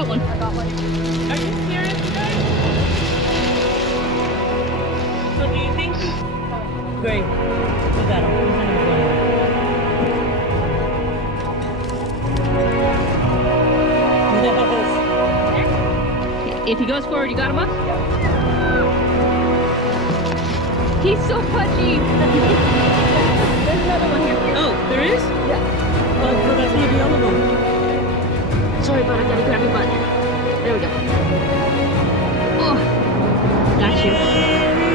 got one. I got one. Are you serious, guys? So do you think? Great. We got him. He's gonna go. If he goes forward, you got him up? He's so pudgy. There's another one here. Oh, there is? Yeah. Oh, so that's maybe the other one. Sorry, bud. I gotta grab your butt. There we go. Oh, got you.